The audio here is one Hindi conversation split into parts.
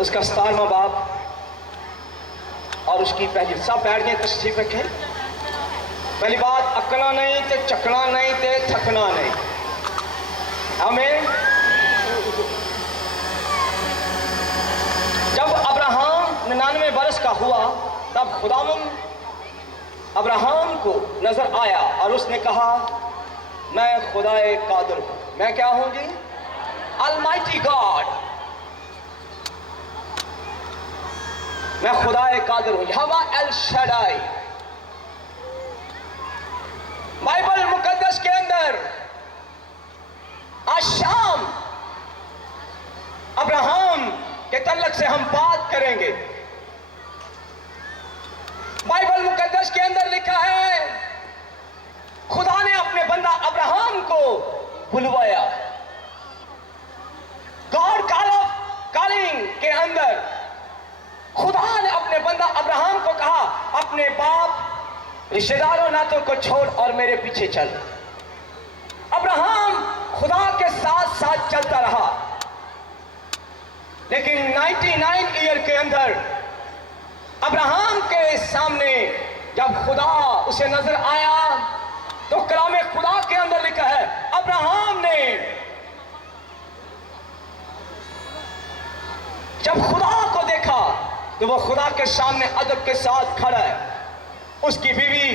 उसका 17वां बाब और उसकी पहली, सब बैठ गए, तशरीफ रखें। पहली बात, अकना नहीं ते चकना नहीं ते थकना नहीं। हमें जब अब्राहम 99 बरस का हुआ तब खुदावंद अब्राहम को नजर आया और उसने कहा, मैं खुदाए कादिर हूं। मैं क्या हूं जी? Almighty God. मैं खुदाए कादिर हूं, यहोवा एल शडाई। बाइबल मुकद्दस के अंदर आज शाम अब्राहम के तल्लक से हम बात करेंगे। बाइबल मुकद्दस के अंदर लिखा है, खुदा ने अपने बंदा अब्राहम को बुलवाया। गॉड कॉलिंग के अंदर खुदा ने अपने बंदा अब्राहम को कहा, अपने बाप रिश्तेदारों नातों को छोड़ और मेरे पीछे चल। अब्राहम खुदा के साथ साथ चलता रहा, लेकिन 99 ईयर के अंदर अब्राहम के सामने जब खुदा उसे नजर आया तो कलामे खुदा के अंदर लिखा है, अब्राहम ने जब खुदा को देखा तो वो खुदा के सामने अदब के साथ खड़ा है। उसकी बीवी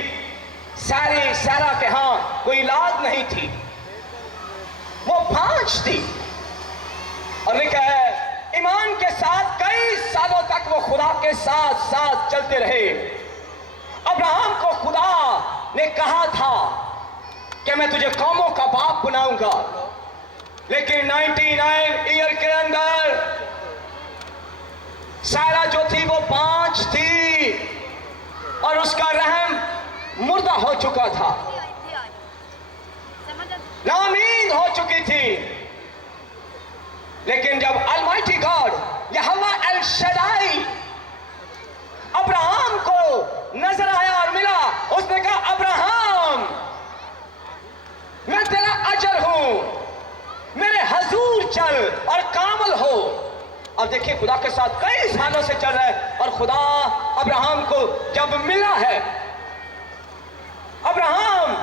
सारा के हां कोई औलाद नहीं थी, वो भांज थी। और लिखा है, ईमान के साथ कई सालों तक वो खुदा के साथ साथ चलते रहे। अब्राहम को खुदा ने कहा था कि मैं तुझे कौमों का बाप बनाऊंगा, लेकिन 99 ईयर के अंदर सारा जो थी वो 5 थी और उसका रहम मुर्दा हो चुका था, नामीद हो चुकी थी। लेकिन जब अलमाइटी गॉड यहोवा एल शडाई अब्राहम को नजर आया और मिला, उसने कहा, अब्राहम मैं तेरा अजर हूं, मेरे हजूर चल और कामल हो। अब देखिए, खुदा के साथ कई सालों से चल रहा है और खुदा अब्राहम को जब मिला है, अब्राहम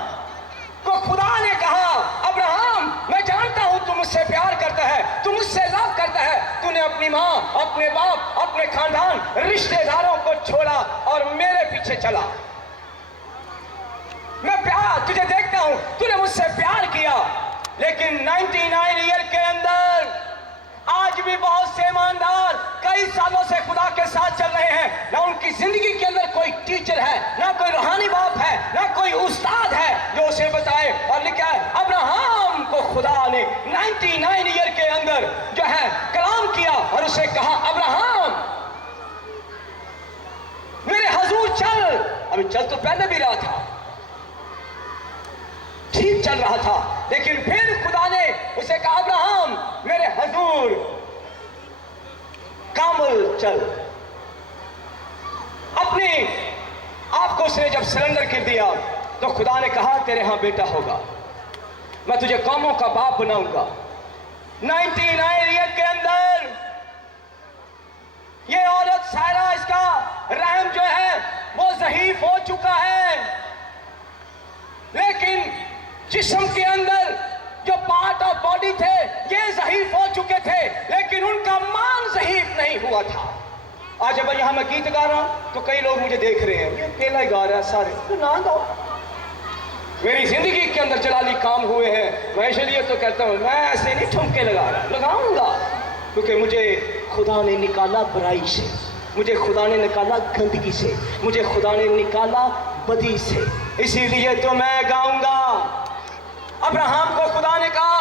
को खुदा ने कहा, अब्राहम मैं जानता हूं तू मुझसे प्यार करता है, तू मुझसे लव करता है, तूने अपनी मां, अपने बाप, अपने खानदान, रिश्तेदारों को छोड़ा और मेरे पीछे चला। मैं प्यार तुझे देखता हूं, तूने मुझसे प्यार किया। लेकिन 99 ईयर के अंदर आज भी बहुत से ईमानदार कई सालों से खुदा के साथ चल रहे हैं, ना उनकी जिंदगी के अंदर कोई टीचर है, ना कोई रूहानी बाप है, ना कोई उस्ताद है जो उसे बताए। और लिखा है, अब्राहम को खुदा ने 99 ईयर के अंदर जो है कलाम किया और उसे कहा, अब्राहम मेरे हजूर चल। अभी चल तो पहले भी रहा था, ठीक चल रहा था, लेकिन फिर खुदा ने उसे कहा, अब्राहम मेरे हजूर कामल चल। अपने आप को उसने जब सरेंडर कर दिया तो खुदा ने कहा, तेरे यहां बेटा होगा, मैं तुझे कौमों का बाप बनाऊंगा। 99 ईयर के अंदर ये औरत सारा, इसका रहम जो है वो ज़ईफ हो चुका है, लेकिन जिस्म के अंदर जो पार्ट ऑफ बॉडी थे ये ज़ईफ हो चुके थे, लेकिन उनका मान ज़ईफ नहीं हुआ था। आज जब यहां मैं गीत गा रहा हूं तो कई लोग मुझे देख रहे हैं, ये अकेला ही गा रहा है, सारे तो ना गाओ। मेरी जिंदगी के अंदर जलाली काम हुए हैं, मैं इसलिए तो कहता हूं मैं ऐसे नहीं ठुमके लगाऊंगा, क्योंकि मुझे खुदा ने निकाला बुराई से, मुझे खुदा ने निकाला गंदगी से, मुझे खुदा ने निकाला बदी से, इसीलिए तो मैं गाऊंगा। अब्राहम को खुदा ने कहा,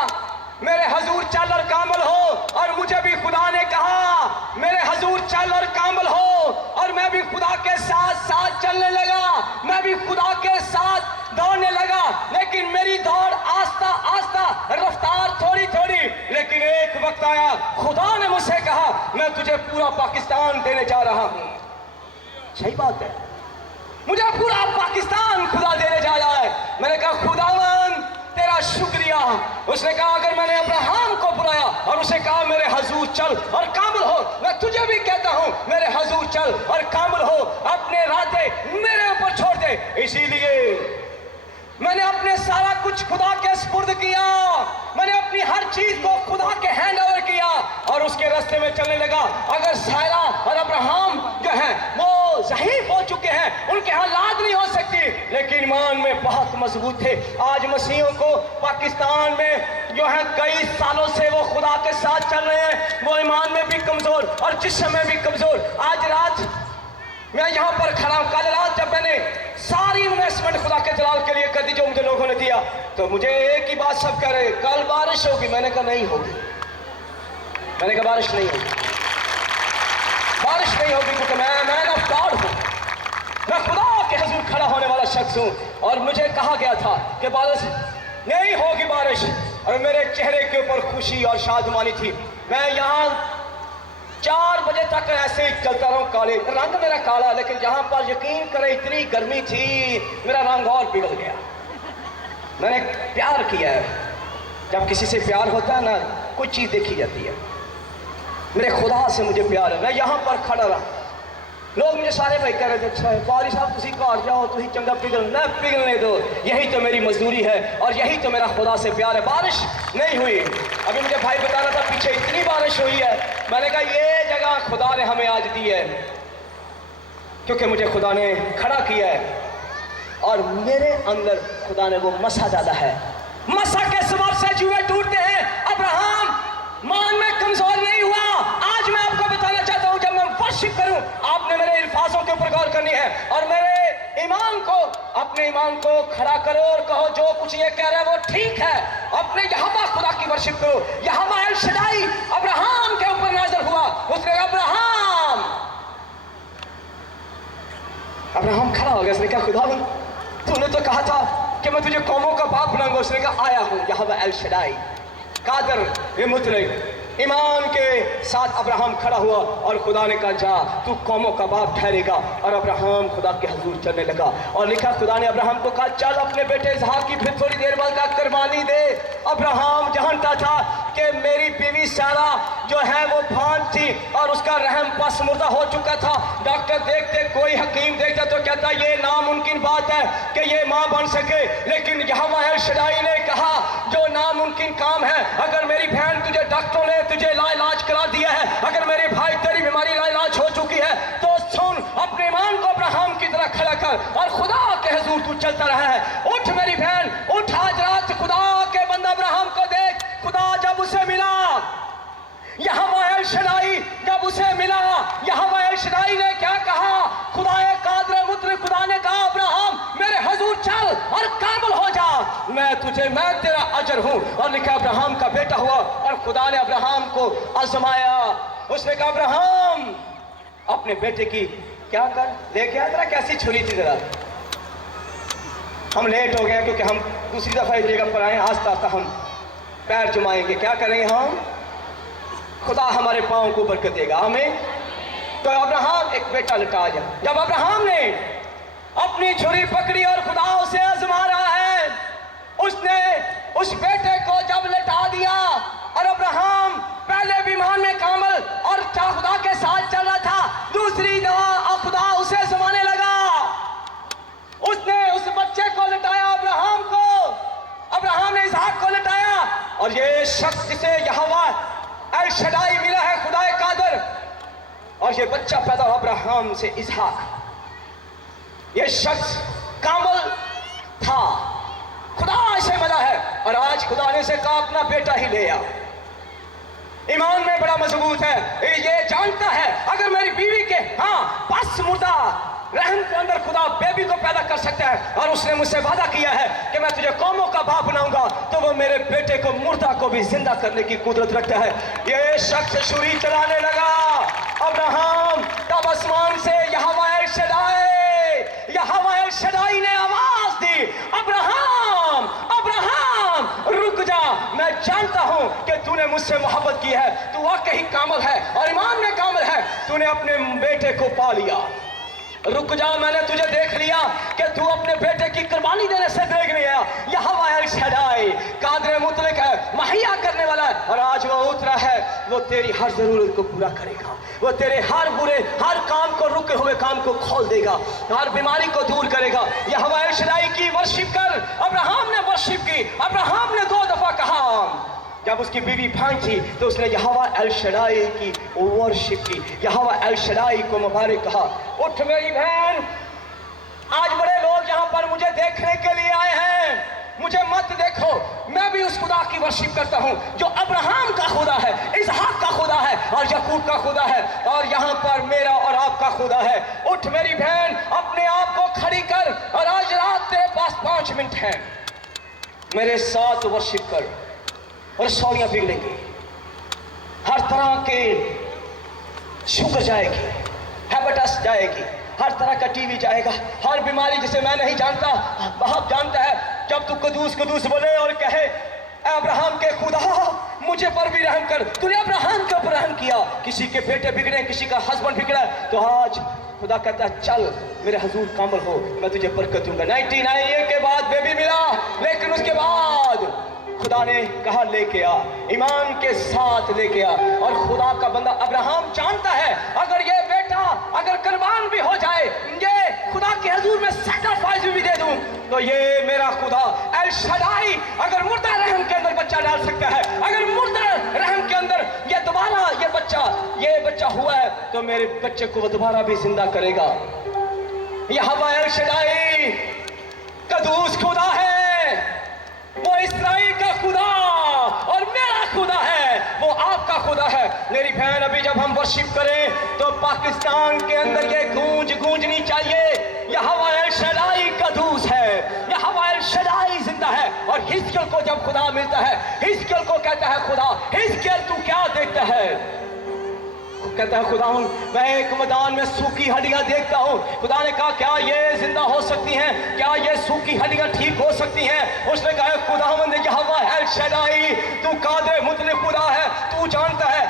मेरे हजूर चल और कामल हो, और मुझे भी खुदा ने कहा, मेरे हजूर चल और कामल हो, और मैं भी खुदा के साथ साथ चलने लगा, मैं भी खुदा के साथ दौड़ने लगा। लेकिन मेरी दौड़ आस्ता आस्ता, रफ्तार थोड़ी थोड़ी, लेकिन एक वक्त आया खुदा ने मुझसे कहा, मैं तुझे पूरा पाकिस्तान देने जा रहा हूं। सही बात है, मुझे पूरा पाकिस्तान खुदा देने जा रहा है। मैंने कहा, खुदावन तेरा शुक्रिया। उसने कहा अगर मैंने अब्राहम को बुलाया और उसे कहा मेरे हजूर चल और कामिल हो, मैं तुझे भी कहता हूं मेरे हजूर चल और कामिल हो, अपने इरादे मेरे ऊपर छोड़ दे। इसीलिए मैंने अपने सारा कुछ खुदा के सुपुर्द किया, मैंने अपनी हर चीज को खुदा के हैंड ओवर किया और उसके रास्ते में चलने लगा। अगर सारा और अब्राहम जो है वो ज़हीफ हो चुके हैं, उनके हालात नहीं हो सकती, लेकिन ईमान में बहुत मजबूत थे। आज मसीहों को पाकिस्तान में जो है कई सालों से वो खुदा के साथ चल रहे हैं, वो ईमान में भी कमजोर और जिस्म में भी कमजोर। आज रात मैं यहाँ पर खड़ा हूँ, कल रात जब मैंने सारी इन्वेस्टमेंट खुदा के जलाल के लिए कर दी जो मुझे लोगों ने दिया, तो मुझे एक ही बात सब कह रहे कल बारिश होगी। मैंने कहा नहीं होगी, मैंने कहा बारिश नहीं होगी, बारिश नहीं होगी, क्योंकि मैं मैन ऑफ गॉड हूँ, मैं खुदा के हुजूर खड़ा होने वाला शख्स हूँ। और मुझे कहा गया था कि बारिश नहीं होगी बारिश, और मेरे चेहरे के ऊपर खुशी और शादमानी थी। मैं यहाँ 4 बजे तक ऐसे ही चलता रहा, काले रंग मेरा काला, लेकिन जहां पर यकीन करें इतनी गर्मी थी मेरा रंग और बिगड़ गया। मैंने प्यार किया है, जब किसी से प्यार होता है ना कुछ चीज देखी जाती है। मेरे खुदा से मुझे प्यार है। मैं यहाँ पर खड़ा रहा, लोग मुझे सारे भाई कह रहे थे अच्छा है बारिश साहब तुसी घर जाओ, तुसी चंगा पिघल ना पिघलने दो, यही तो मेरी मजदूरी है और यही तो मेरा खुदा से प्यार है। बारिश नहीं हुई। अभी मुझे भाई बता रहा था पीछे इतनी बारिश हुई है, मैंने कहा ये जगह खुदा ने हमें आज दी है क्योंकि मुझे खुदा ने खड़ा किया है और मेरे अंदर खुदा ने वो मसा डाला है। मसा के सबब से जुए टूटते हैं। अब्राहम मान में कमजोर नहीं हुआ। आज मैं आपको बताना चाहता हूं, जब मैं वर्शिप करूं आपने मेरे अल्फाजों के ऊपर गौर करनी है और मेरे ईमान को, अपने ईमान को खड़ा करो और कहो जो कुछ ये कह रहा है वो ठीक है। अपने यहोवा खुदा की वर्शिप करो। यहोवा एल शदाई अब्राहम के ऊपर नाज़िल हुआ। उसने कहा अब्राहम खड़ा हो गया। उसने कहा खुदा तूने तो कहा था कि मैं तुझे कौमों का बाप बनाऊंगा। उसने कहा आया हूं यहोवा एल शदाई कादर ये मुतलक। ईमान के साथ अब्राहम खड़ा हुआ और खुदा ने कहा जा तू कौमों का बाप ठहरेगा। और अब्राहम खुदा के हुजूर चलने लगा और लिखा खुदा ने अब्राहम को कहा चल अपने बेटे इसहाक की फिर थोड़ी देर बाद का कुर्बानी दे। अब्राहम जानता था कि मेरी बीवी सारा जो है वो भान थी और उसका रहम पस मुर्दा हो चुका था। डॉक्टर देखते, कोई हकीम देखता तो कहता ये नामुमकिन बात है कि ये माँ बन सके, लेकिन यहोवा एल शदाई ने कहा जो नामुमकिन काम है, अगर मेरी बहन तुझे डॉक्टरों ने तुझे लाइलाज करा दिया है, अगर मेरे भाई तेरी बीमारी लाइलाज हो चुकी है, तो सुन अपने ईमान को अब्राहम की तरह खड़ा कर और खुदा के हुजूर तू चलता रहा है। उठ मेरी बहन उठ, आज रात खुदा के बंदा अब्राहम को देख। खुदा जब उसे मिला, यहोवा एल शदाई जब उसे मिला, यहोवा एल शदाई ने क्या कहा? खुदाए कादर मुतलक खुदा ने कहा अब्राहम मेरे हुजूर चल और काबिल हो जा, मैं तेरा अजर हूं। और लिखा अब्राहम का बेटा हुआ और खुदा ने अब्राहम को आजमाया। उसने कहा अब्राहम अपने बेटे की क्या कर लेके आ, तेरा कैसी छुरी थी जरा। हम लेट हो गए क्योंकि हम दूसरी दफा इस जगह पर आए, आस्ता आस्ता हम पैर जुमाएंगे। क्या करेंगे हम? खुदा हमारे पाँव को बरकत देगा हमें। तो अब्राहम एक बेटा लटा जा। जब अब्राहम ने अपनी छुरी पकड़ी और खुदा उसे आजमा रहा है, उसने उस बेटे को जब लटा दिया और अब्राहम पहले भी ईमान में कामिल और खुदा के साथ चल रहा था, दूसरी दफा खुदा उसे आजमाने लगा। उसने उस बच्चे को लटाया अब्राहम को, अब्राहम ने इसहाक को लटाया। और ये शख्स जिसे यहोवा एल शदाई मिला है, खुदाए कादर, और ये बच्चा पैदा हुआ अब्राहम से इसहाक। ये शख्स कामिल था, खुदा से मिला है और आज खुदा ने से कहा अपना बेटा ही ले आ। ईमान में बड़ा मजबूत है, ये जानता है अगर मेरी बीवी के बस मुर्दा रहम के अंदर खुदा बेबी को पैदा कर सकता है और उसने मुझसे वादा किया है कि मैं तुझे कौमों का बाप बनाऊंगा, तो वो मेरे बेटे को मुर्दा को भी जिंदा करने की कुदरत रखता है। ये शख्स छुरी चलाने लगा। अब्राहम तब आसमान से यहोवा एल शदाई ने आवाज दी, अब्राहम अब्राहम रुक जा, मैं जानता हूं कि तूने मुझसे मोहब्बत की है, तू वाकई कामिल है और ईमान में कामिल है, तूने अपने बेटे को पा लिया। रुक जा, मैंने तुझे देख लिया कि तू अपने बेटे की कुर्बानी देने से देख लिया। यहोवा एल शदाई कादिर मुतलक है, मुहैया करने वाला है, और आज वो उतरा है। वो तेरी हर जरूरत को पूरा करेगा, वो तेरे हर बुरे हर काम को, रुके हुए काम को खोल देगा, हर बीमारी को दूर करेगा। यहोवा एल शदाई की वर्शिप कर। अब्राहम ने वर्शिप की। अब्राहम ने 2 दफा कहा, जब उसकी बीवी भांज थी तो उसने यहोवा एल शदाई की वर्शिप की, यहोवा एल शदाई को मुबारक कहा। उठ मेरी बहन, आज बड़े लोग यहाँ पर मुझे देखने के लिए आए हैं, मुझे मत देखो। मैं भी उस खुदा की वर्शिप करता हूँ जो अब्राहम का खुदा है, इसहाक का खुदा है और याकूब का खुदा है, और यहाँ पर मेरा और आपका खुदा है। उठ मेरी बहन, अपने आप को खड़ी कर, और आज रात तेरे पास 5 मिनट हैं, मेरे साथ वर्शिप कर और सौलियां बिगड़ेंगी, हर तरह के शुगर जाएगी, हेपेटाइटिस जाएगी, हर तरह का टीवी जाएगा, हर बीमारी जिसे मैं नहीं जानता बहुत जानता है। जब तू कदूस कदूस बोले और कहे अब्राहम के खुदा मुझे पर भी रहम कर, तूने अब्राहम के ऊपर रहम किया। किसी के बेटे बिगड़े, किसी का हस्बैंड बिगड़ा, तो आज खुदा कहता है चल मेरे हजूर कामिल हो, मैं तुझे बरकत दूंगा। 99 ईयर के बाद बेबी मिला, लेकिन उसके बाद खुदा ने कहा लेके आ, ईमान के साथ लेके आ। और खुदा का बंदा अब्राहम जानता है अगर ये बेटा अगर कुर्बान भी हो जाए, ये खुदा के हजूर में सैक्रिफाइस भी दे दूं, तो ये मेरा खुदा एल शदाई अगर मुर्दा रहम के अंदर बच्चा डाल सकता है, अगर मुर्दा रहम के अंदर ये दोबारा ये बच्चा हुआ है, तो मेरे बच्चे को वो दोबारा भी जिंदा करेगा। यहोवा एल शदाई कदूस खुदा है, वो इस्राएल का खुदा और मेरा खुदा है, वो आपका खुदा है। मेरी बहन, अभी जब हम वर्शिप करें तो पाकिस्तान के अंदर ये गूंजनी चाहिए, यहोवा एल शदाई कदूस है, यहोवा एल शदाई जिंदा है। और हिजकिय्याह को जब खुदा मिलता है, हिजकिय्याह को कहता है खुदा, हिजकिय्याह तू क्या देखता है? कहता है खुदा मैं एक मैदान में सूखी हड्डियां देखता हूं। खुदा ने कहा क्या ये जिंदा हो सकती हैं? क्या ये सूखी हड्डियां ठीक हो सकती हैं? उसने कहा खुदावंद यहोवा एल शदाई तू कादिर मुतलक खुदा है, तू जानता है।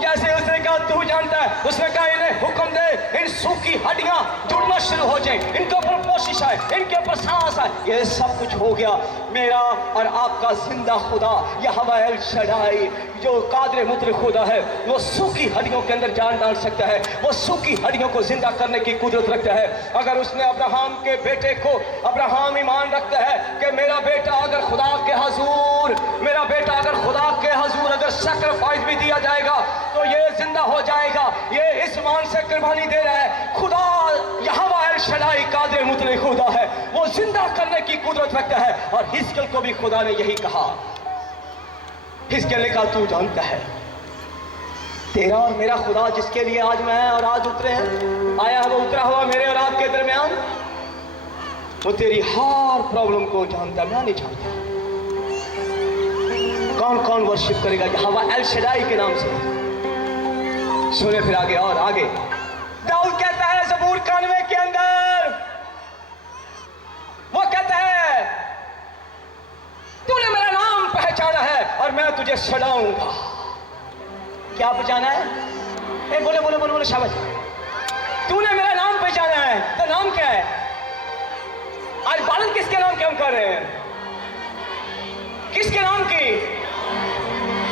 जैसे उसने कहा तू जानता है, उसने कहा इन्हें हुक्म दे इन सूखी हड्डियां जुड़ना शुरू हो जाए, इनके ऊपर कोशिश आए, इनके ऊपर सांस आए। ये सब कुछ हो गया। मेरा और आपका जिंदा खुदा यहोवा एल शदाई जो कादिर मुतलक खुदा है, वो सूखी हड्डियों के अंदर जान डाल सकता है, वो सूखी हड्डियों को जिंदा करने की कुदरत रखता है। अगर उसने अब्राहम के बेटे को, अब्राहम ईमान रखता है कि मेरा बेटा अगर खुदा के हजूर, मेरा बेटा अगर खुदा के हजूर अगर सैक्रिफाइस भी दिया जाएगा तो ये जिंदा हो जाएगा, ये इस मान से कुर्बानी दे रहा है। खुदा यहोवा एल शदाई कादिर मुतलक खुदा है, वो जिंदा करने की कुदरत रखता है। और हिजकिय्याह को भी खुदा ने यही कहा। हिजकिय्याह ने कहा तू जानता है तेरा और मेरा खुदा जिसके लिए आज मैं और आज उतरे हैं, आया है, वो उतरा हुआ मेरे और आपके दरमियान, वो तेरी हर प्रॉब्लम को जानता है, मैं नहीं जानता। कौन कौन वर्शिप करेगा यहोवा एल शदाई के नाम से? सुने फिर आगे और आगे। दाऊद कहता है ज़बूर 91 के अंदर, वो कहता है तूने मेरा नाम पहचाना है और मैं तुझे छुड़ाऊंगा। क्या पहचाना है? ए बोले बोले बोले बोले शाबाश। तूने मेरा नाम पहचाना है, तो नाम क्या है? आज बालन किसके नाम के हम कर रहे हैं? किसके नाम की?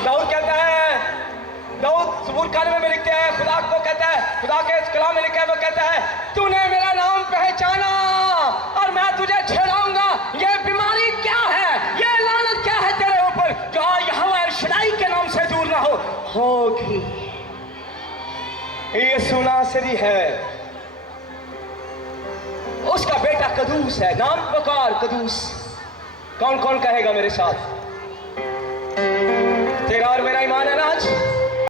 दाऊद कहता है, दाऊद ज़बूर 91 में लिखते हैं, खुदा को कहता है, खुदा के इस कलाम में लिखा है, वो कहता है तूने मेरा नाम पहचाना और मैं तुझे छुड़ाऊंगा। ये बीमारी क्या है, ये लानत क्या है तेरे ऊपर जो यहोवा एल शदाई के नाम से दूर ना होगी। ये सुनासरी है, उसका बेटा कदूस है, नाम पुकार कदूस। कौन कौन कहेगा मेरे साथ? तेरा और मेरा ईमान है ना आज?